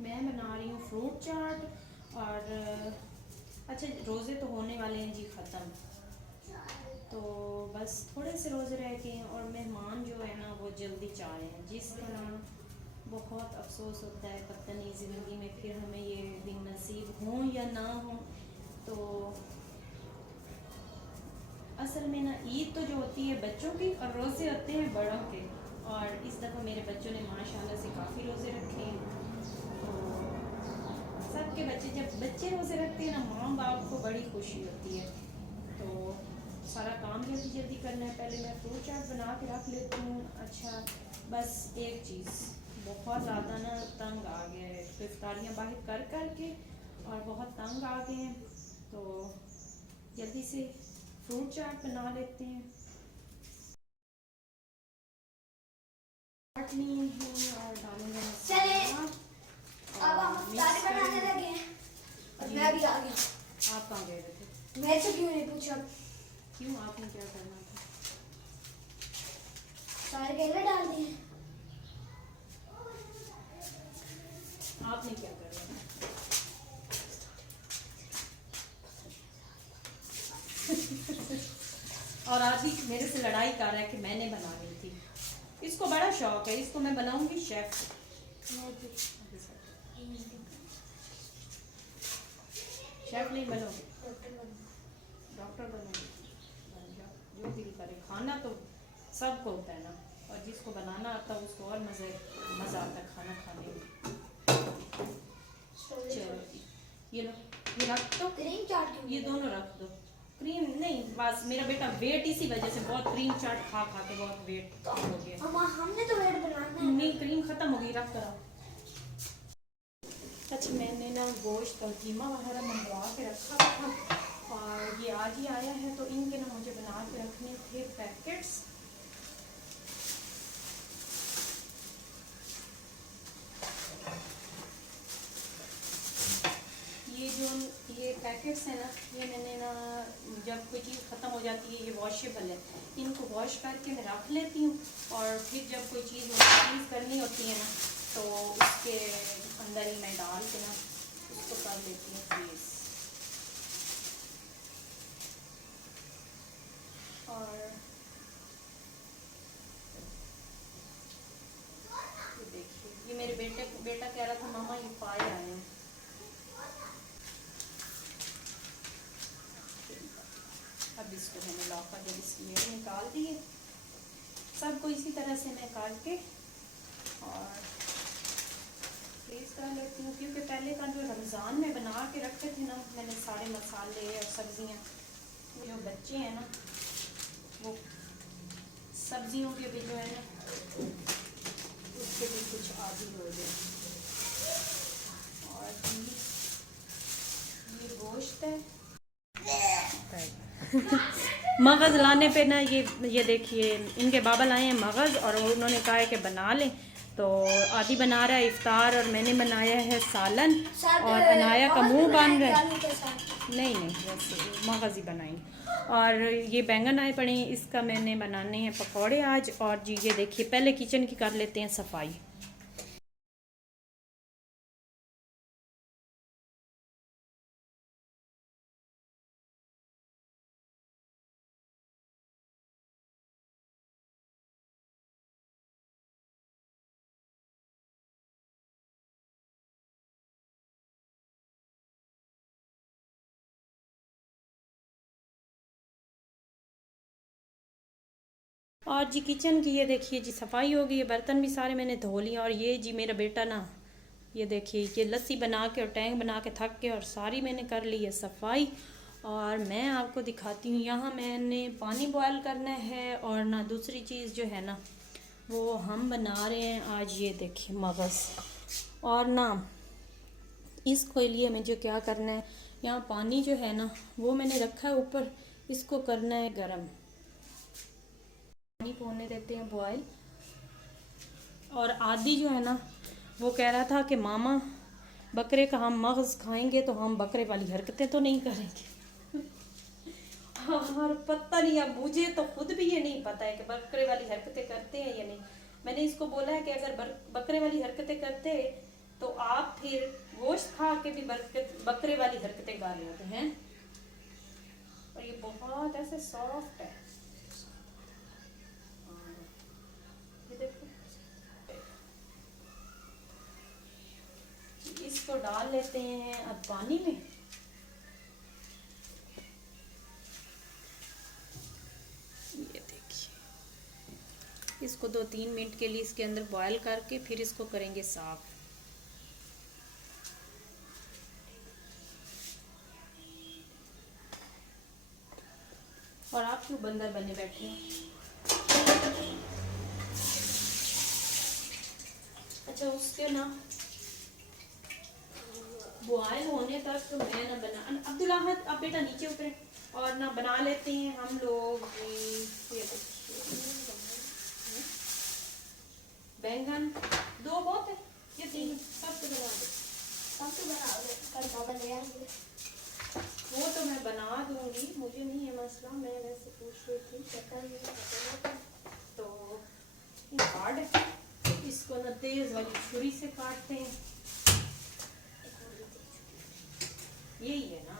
मैं बना रही हूँ फ्रूट चाट और अच्छा रोज़े तो होने वाले हैं जी ख़त्म, तो बस थोड़े से रोज़े रह गए हैं और मेहमान जो है ना वो जल्दी चाह रहे हैं, जिसका ना बहुत अफसोस होता है, पता नहीं ज़िंदगी में फिर हमें ये दिन नसीब हों या ना हो। तो असल में ना ईद तो जो होती है बच्चों की और रोज़े होते हैं बड़ों के, और इस दफ़ा मेरे बच्चों ने माशाल्लाह से काफ़ी रोज़े रखे हैं। तो सबके बच्चे जब बच्चे रोज़े रखते हैं ना माँ बाप को बड़ी खुशी होती है। तो सारा काम जल्दी जल्दी करना है, पहले मैं फ्रूट चाट बना के रख लेती हूँ। अच्छा बस एक चीज़ बहुत ज़्यादा ना तंग आ गया है, इफ्तारियाँ बाहर कर कर के और बहुत तंग आ गए हैं, तो जल्दी से फ्रूट चाट बना लेते हैं। काटनी है और डालूंगा मसाला। अब हम इफ्तारी बनाने लगे हैं और मैं भी आ गया। आप कहाँ गए थे? मैं तो क्यों नहीं पूछा, क्यों, आपने क्या करना था? सारे केले डाल दिए। आपने क्या करना था? और आदि मेरे से लड़ाई कर रहा है कि मैंने बनानी थी। इसको बड़ा शौक है, इसको मैं बनाऊंगी शेफ। शेफ नहीं बनोगे, डॉक्टर बनोगे, बन जाओ, जो दिल करे। खाना तो सबको होता है ना, और जिसको बनाना आता है उसको और मज़ा आता है खाना खाने में। चलो ये लो, ये रख दो, क्रीम चाट क्यों ये दोनों रख दो। क्रीम नहीं, बस मेरा बेटा वेट इसी वजह से बहुत क्रीम चाट खा खा के बहुत वेट हो गया। हमने तो वेट बनाना है। नहीं क्रीम खत्म हो गई, रख कर आओ। अच्छा मैंने ना गोश्त और कीमा वगैरह मंगवा के रखा था और ये आज ही आया है, तो इनके ना मुझे बना के रखने थे पैकेट्स। ये जो ये पैकेट्स हैं ना, ये मैंने ना जब कोई चीज़ ख़त्म हो जाती है, ये वॉशेबल है, इनको वॉश करके मैं रख लेती हूँ और फिर जब कोई चीज़ मुझे यूज़ करनी होती है ना तो उसके अंदर ही मैं डाल के ना उसको कर लेती हूँ फ्रीज। और ये देखिए, ये मेरे बेटा कह रहा था मामा ये पाए आए हैं। अब इसको मैंने लौका जब इसलिए निकाल दिए, सबको इसी तरह से मैं काट के और फ्रीज कर लेती हूँ, क्योंकि पहले का जो रमज़ान में बना के रखे थे ना मैंने सारे मसाले और सब्जियाँ, जो बच्चे हैं ना वो सब्जियों के भी जो है ना उसके भी कुछ आदी हो गए। और ये गोश्त है मगज़ लाने पे ना ये देखिए इनके बाबा लाए हैं मगज़ और उन्होंने कहा है कि बना लें, तो आदि बना रहा है इफ्तार और मैंने बनाया है सालन और अनाया का मुंह बन रहा है। नहीं वैसे मगज़ ही बनाएंगे। और ये बैंगन आए पड़े हैं, इसका मैंने बनाने हैं पकौड़े आज। और जी ये देखिए पहले किचन की कर लेते हैं सफाई। और जी किचन की ये देखिए जी सफाई हो गई है, बर्तन भी सारे मैंने धो लिए। और ये जी मेरा बेटा ना ये देखिए ये लस्सी बना के और टैंक बना के थक के और सारी मैंने कर ली है सफाई। और मैं आपको दिखाती हूँ, यहाँ मैंने पानी बॉयल करना है और ना दूसरी चीज़ जो है ना वो हम बना रहे हैं आज, ये देखिए मगज़। और ना इसको लिए मुझे क्या करना है, यहाँ पानी जो है ना वो मैंने रखा है ऊपर, इसको करना है गरम, पानी को होने देते हैं बॉयल। और आदि जो है ना वो कह रहा था कि मामा बकरे का हम मगज़ खाएंगे तो हम बकरे वाली हरकतें तो नहीं करेंगे। और पता नहीं, अब मुझे तो खुद भी ये नहीं पता है कि बकरे वाली हरकतें करते हैं या नहीं। मैंने इसको बोला है कि अगर बकरे वाली हरकतें करते तो आप फिर गोश्त खा के भी बकरे वाली हरकतें कर लेते हैं। और ये बहुत ऐसे सॉफ्ट है, ये देखो। इसको डाल लेते हैं अब पानी में। ये देखिए, इसको 2-3 मिनट के लिए इसके अंदर बॉयल करके फिर इसको करेंगे साफ। और आप क्यों बंदर बने बैठे हैं? अच्छा, उसके ना बॉयल होने तक मैं ना बना, अब्दुल अहद आप बेटा नीचे उतरे, और ना बना लेते हैं हम लोग ये बैंगन। 2 बहुत है ये 3 सब तो बना दो। सब तो बनाओगे, कल पापा ले आएंगे। वो तो मैं बना दूंगी, मुझे नहीं है मसला, मैं वैसे पूछ रही थी। तो ये हार्ड है, इसको ना तेज वाली छुरी से काटते हैं। यही है ना।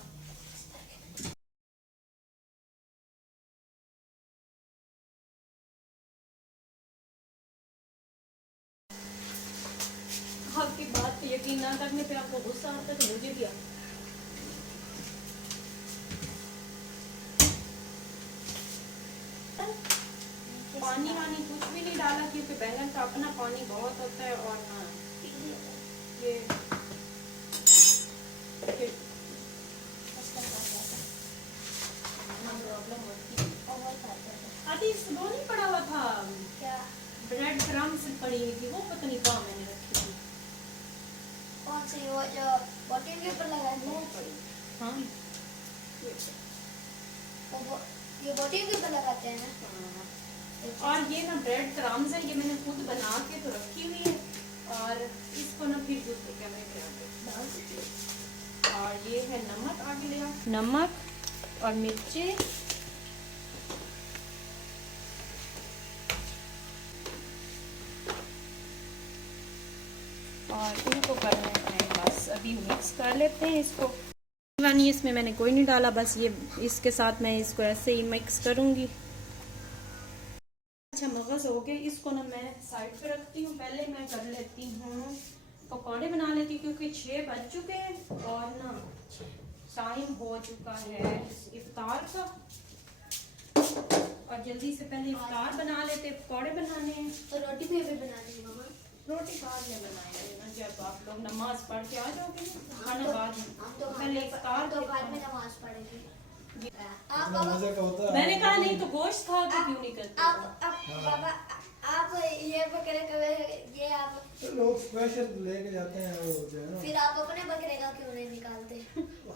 आपकी बात पे यकीन ना करने पे आपको गुस्सा आता है तो मुझे भी आता है। पानी वानी कुछ भी नहीं डाला क्योंकि बैंगन का अपना पानी बहुत होता है। और ना ये आदि वो नहीं पड़ा हुआ था, क्या? ब्रेड क्रम्स पड़ी हुई थी, वो पता नहीं कहाँ मैंने रखी थी। कौन सी? वो जो बोतल के ऊपर लगाई वो है? पड़ी। हाँ ये बोतल के ऊपर लगाते हैं ना। और ये ना ब्रेड क्रम्स है, ये मैंने खुद बना के तो रखी हुई है। और इसको ना फिर दूसरे कैमरे पे आगे। और ये है नमक, आगे ले आओ। नमक और मिर्ची और इनको करना है बस। अभी मिक्स कर लेते हैं इसको। वानी इसमें मैंने कोई नहीं डाला, बस ये इसके साथ मैं इसको ऐसे ही मिक्स करूँगी। अच्छा, मगज हो गए, इसको ना मैं साइड पे रखती हूँ। पहले मैं कर लेती हूँ पकौड़े बना लेती हूँ क्योंकि 6 बज चुके हैं और ना टाइम हो चुका है इफ्तार का। और जल्दी से पहले इफ्तार बना लेते, पकौड़े बनाने हैं। तो रोटी भी अभी बनानी है मम्मा। रोटी बाद में बनाएंगे ना, जब आप लोग नमाज पढ़ के आ जाओगे ना, खाना बाद में। हम तो पहले इफ्तार तो बाद में नमाज पढ़ेंगे। आप मजे का होता है। मैंने कहा नहीं तो गोश्त खाओ तो क्यों नहीं करते? आप बाबा आप ये बकरे का ये आप तो लोग स्पेशल लेके जाते हैं वो जो है ना, फिर आप अपने बकरे का क्यों नहीं निकालते?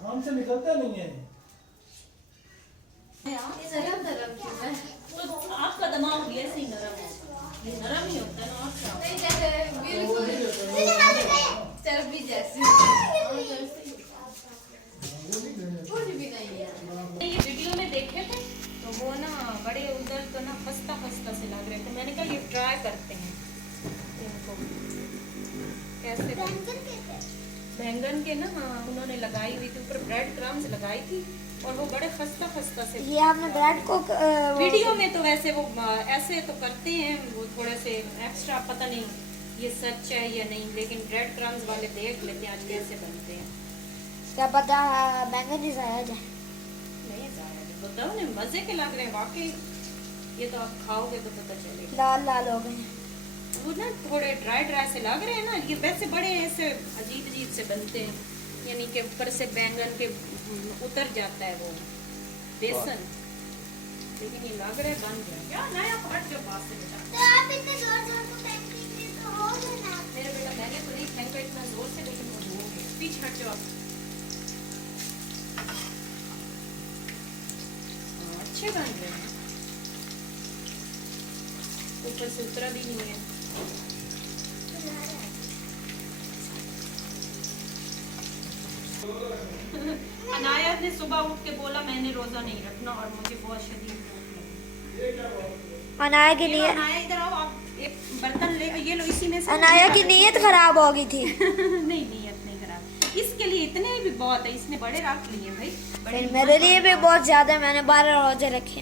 हमसे निकलता नहीं है। ये नरम क्यों है? तो आपका दिमाग भी ऐसे ही नरम है, ये नरम ही होता है ना। और क्या? नहीं जैसे बिल्कुल चर्बी जैसी। कुछ भी नहीं है। ये वीडियो में देखे थे तो वो ना बड़े उधर तो ना खस्ता खस्ता से लग रहे थे। मैंने कहा ये ट्राई करते हैं इनको कैसे। बैंगन के ना उन्होंने लगाई हुई थी ऊपर, ब्रेड क्रम्स लगाई थी और वो बड़े खस्ता खस्ता से। ये आपने ब्रेड को वीडियो में तो वैसे वो ऐसे तो करते हैं, वो थोड़े से एक्स्ट्रा, पता नहीं ये सच है या नहीं, लेकिन ब्रेड क्रम्स वाले देख लेते हैं आज कैसे बनते हैं। क्या पता बैंगन ही जाया जाए। नहीं जाया तो बताओ ना, मजे के लग रहे हैं वाकई। ये तो आप खाओगे तो पता चलेगा। लाल लाल हो गए। वो ना थोड़े ड्राई ड्राई से लग रहे हैं ना, ये वैसे बड़े ऐसे अजीब अजीब से बनते हैं, यानी कि ऊपर से बैंगन के उतर जाता है वो बेसन, लेकिन ये लग रहा है बन गया। क्या नया पार्ट के पास से बेटा? तो आप इतने जोर जोर से फेंकेंगे तो होगा ना। मेरे बेटा मैंने तो नहीं फेंका इतना जोर से, लेकिन वो हो गया। पीछे हट जाओ। अच्छे बन रहे हैं, ऊपर से उतरा भी नहीं है। अनायत ने सुबह उठ के बोला मैंने रोजा नहीं रखना और मुझे बहुत शदीद भूख लगी। अनाया के लिए अनाया इधर आओ, आप एक बर्तन ले, ये लो, इसी में से अनाया की नीयत खराब हो गई थी। नहीं, नीयत नहीं खराब, इसके लिए इतने भी बहुत है, इसने बड़े रख लिए भाई, बड़े फिर मेरे लिए भी बहुत ज्यादा, मैंने 12 रोजे रखे।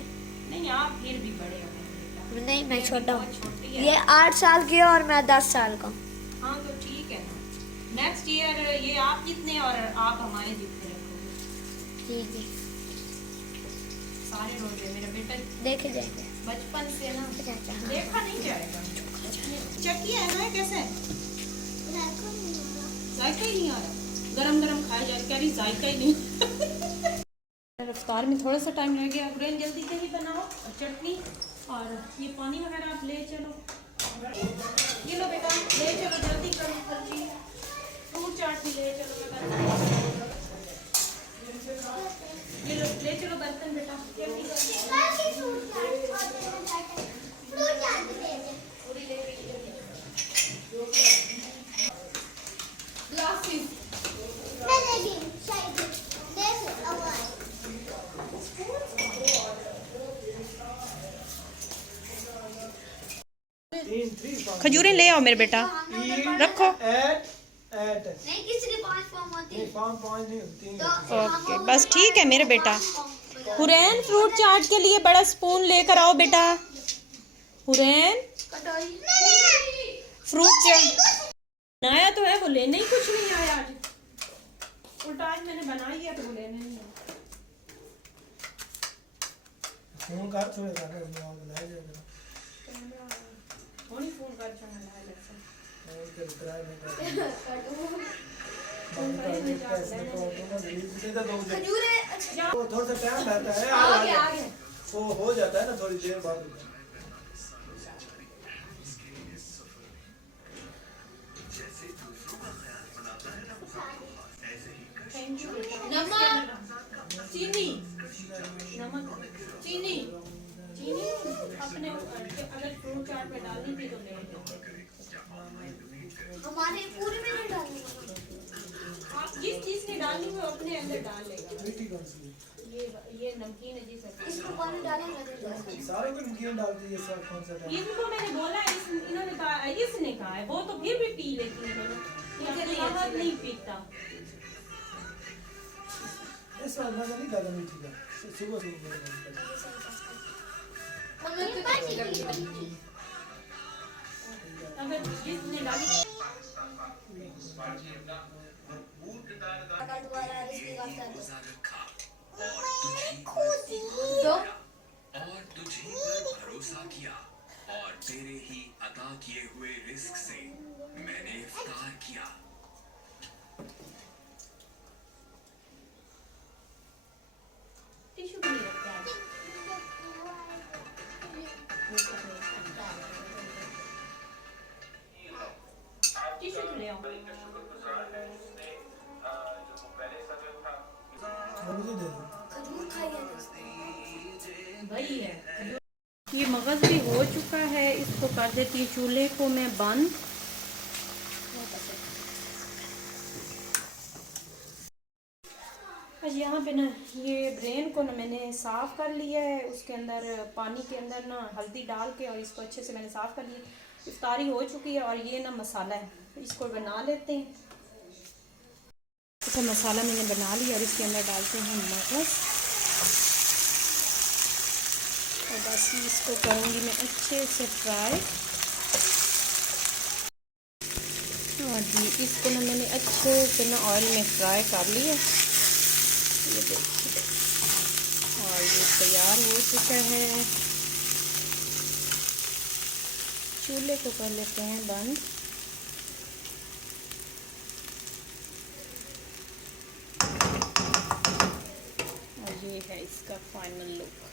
नहीं, आप फिर भी बड़े हो गए। नहीं, मैं छोटा हूँ। छोटी है। ये 8 साल की है और मैं 10 साल का हूँ। हाँ तो ठीक है ना, नेक्स्ट ईयर ये आप जितने और आप हमारे जितने रखोगे। ठीक है, सारे रोजे मेरा बेटा देखे जाएंगे। बचपन से ना अच्छा, अच्छा, हाँ। देखा नहीं जाएगा। चक्की है ना कैसे, जायका ही नहीं आ रहा, गरम गरम खाया जाए, कह रही जायका ही नहीं। रफ्तार में थोड़ा सा टाइम लग गया, ब्रेन जल्दी से ही बनाओ, और चटनी और ये पानी वगैरह आप ले चलो, ये लो बेटा, ले चलो जल्दी करो, सब्जी फ्रूट चाट भी ले चलो, ये लो ले चलो बर्तन बेटा, पूरी ले गई खजूरें ले आओ मेरे बेटा, रखो। एट नहीं, किसी की 5 फॉर्म होती है। पाँच नहीं होती। ओके बस ठीक है मेरे बेटा। हुरैन फ्रूट चाट के लिए बड़ा स्पून लेकर आओ बेटा। हुरैन फ्रूट चाट बनाया तो है, वो लेने ही कुछ नहीं आया आज। उल्टा आज मैंने बनाई है तो वो लेने नहीं आया। फोन कर थोड़े कर बुलाया जाएगा। कौन फोन कर चंगा लाया जैसे और कर ट्राई नहीं कर। वो थोड़ा सा टाइम लगता है, आगे वो हो जाता है ना थोड़ी देर बाद। चीनी नमक चीनी चीनी अपने अगर फ्रूट चाट में डालनी थी तो ले लेते। हमारे पूरे में नहीं डालनी। आप जिस चीज ने डालनी हो अपने अंदर डाल लेगा। मीठी कौन सी? ये नमकीन है जी सर। इसको पानी डालेंगे। सारे को नमकीन डाल दिए सर, कौन सा डाल? इनको मैंने बोला, इन्होंने कहा, इसने कहा है, वो तो फिर भी पी लेती है दोनों, मुझे नहीं पीता। इस बार मजा नहीं डाला मीठी का, सुबह सुबह अगर जिसने डाली और तुझे पर भरोसा किया और तेरे ही अता किए हुए रिस्क से मैंने इफ्तार किया। टिश्यू भी नहीं रखता है। टिश्यू तो ले आओ। मुझे दे दो। खजूर खाइए। वही है। ये मगज भी हो चुका है, इसको कर देती हूँ चूल्हे को मैं बंद। आज यहाँ पे ना ये ब्रेन को ना मैंने साफ़ कर लिया है, उसके अंदर पानी के अंदर ना हल्दी डाल के और इसको अच्छे से मैंने साफ़ कर लिया। इफ्तारी हो चुकी है और ये ना मसाला है, इसको बना लेते हैं। तो मसाला मैंने बना लिया और इसके अंदर डालते हैं मगज और बस इसको करूँगी मैं अच्छे से फ्राई। और जी इसको ना मैंने अच्छे से ना ऑयल में फ्राई कर लिया, ये देखिए, और ये तैयार हो चुका है। चूल्हे को कर लेते हैं बंद। और ये है इसका फाइनल लुक।